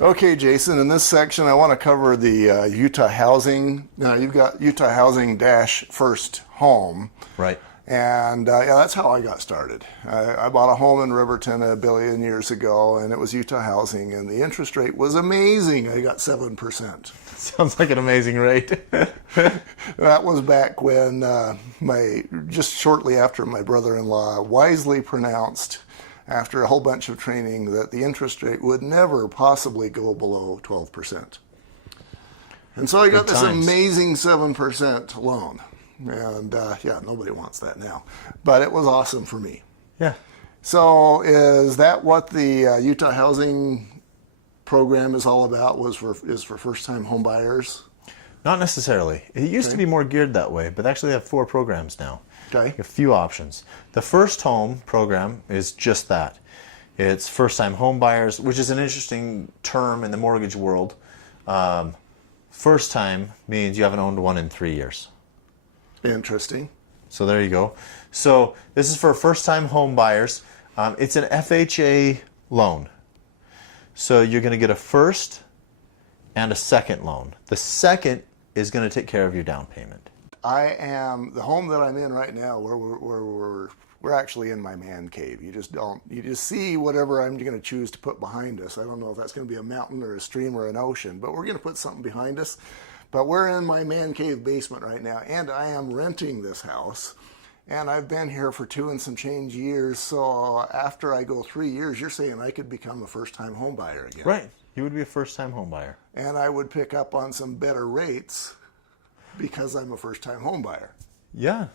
Okay, Jason, in this section I want to cover the Utah housing. Now you've got Utah housing dash first home. Right. And yeah, that's how I got started. I bought a home in Riverton a billion years ago, and it was Utah housing, and the interest rate was amazing. I got 7%. Sounds like an amazing rate. That was back when just shortly after my brother-in-law wisely pronounced, after a whole bunch of training, that the interest rate would never possibly go below 12%. And so I got this amazing 7% loan. And yeah, nobody wants that now. But it was awesome for me. Yeah. So is that what the Utah housing program is all about, is for first-time home buyers? Not necessarily. It used to be more geared that way, but actually they have 4 programs now. Okay. A few options. The first home program is just that. It's first-time home buyers, which is an interesting term in the mortgage world. First time means you haven't owned one in 3 years. Interesting. So there you go. So this is for first-time home buyers. It's an FHA loan. So you're going to get a first and a second loan. The second is going to take care of your down payment. The home that I'm in right now, we're actually in my man cave. You just see whatever I'm going to choose to put behind us. I don't know if that's going to be a mountain or a stream or an ocean, but we're going to put something behind us. But we're in my man cave basement right now, and I am renting this house. And I've been here for 2 and some change years, so after I go 3 years, you're saying I could become a first-time home buyer again. Right. You would be a first-time home buyer. And I would pick up on some better rates because I'm a first-time home buyer. Yeah.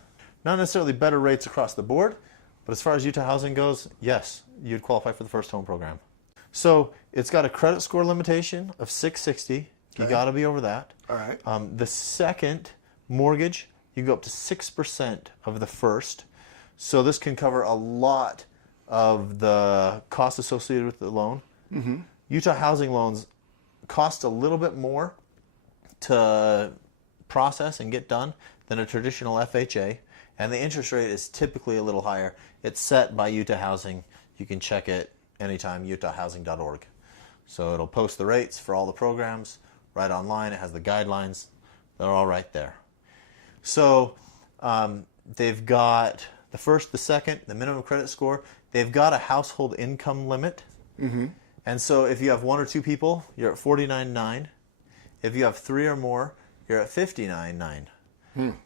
Not necessarily better rates across the board, but as far as Utah housing goes, yes, you'd qualify for the first home program. So it's got a credit score limitation of 660. You got to be over that. All right. The second mortgage, you go up to 6% of the first. So this can cover a lot of the costs associated with the loan. Mm-hmm. Utah housing loans cost a little bit more to process and get done than a traditional FHA. And the interest rate is typically a little higher. It's set by Utah Housing. You can check it anytime, utahhousing.org. So it'll post the rates for all the programs right online. It has the guidelines. They're all right there. So they've got the first, the second, the minimum credit score. They've got a household income limit. Mm-hmm. And so if you have 1 or 2 people, you're at $49,900. If you have 3 or more, you're at $59,900.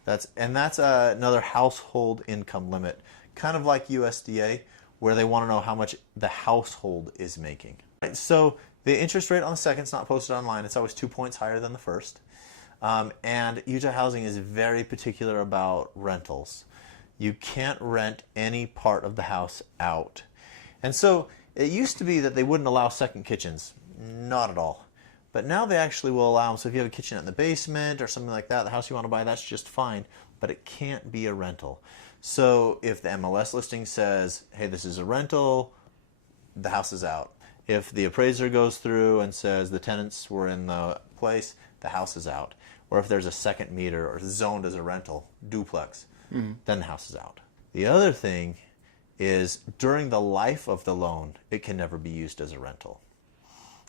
That's another household income limit, kind of like USDA, where they want to know how much the household is making. Right, so the interest rate on the second is not posted online. It's always 2 points higher than the first. And Utah Housing is very particular about rentals. You can't rent any part of the house out. And so it used to be that they wouldn't allow second kitchens. Not at all. But now they actually will allow them. So if you have a kitchen in the basement or something like that, the house you want to buy, that's just fine. But it can't be a rental. So if the MLS listing says, hey, this is a rental, the house is out. If the appraiser goes through and says the tenants were in the place, the house is out. Or if there's a second meter or zoned as a rental, duplex, then the house is out. The other thing is during the life of the loan, it can never be used as a rental.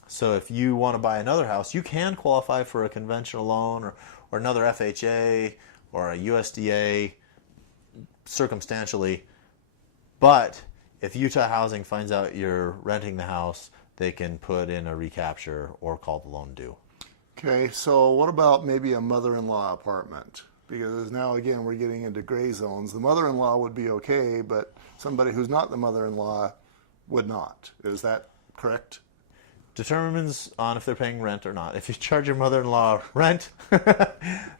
So if you want to buy another house, you can qualify for a conventional loan or another FHA or a USDA circumstantially. But if Utah Housing finds out you're renting the house, they can put in a recapture or call the loan due. Okay, so what about maybe a mother-in-law apartment? Because now, again, we're getting into gray zones. The mother-in-law would be okay, but somebody who's not the mother-in-law would not. Is that correct? Determines on if they're paying rent or not. If you charge your mother-in-law rent,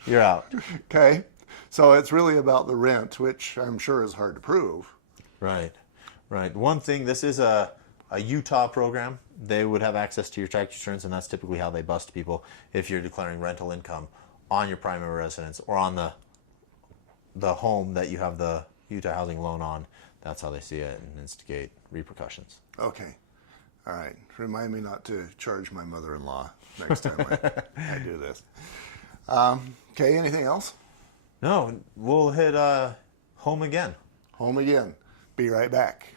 you're out. Okay, so it's really about the rent, which I'm sure is hard to prove. Right, right. One thing, this is a Utah program. They would have access to your tax returns, and that's typically how they bust people if you're declaring rental income on your primary residence or on the home that you have the Utah housing loan on. That's how they see it and instigate repercussions. Okay. All right. Remind me not to charge my mother-in-law next time I do this. Okay, anything else? No, we'll hit home again. Home again. Be right back.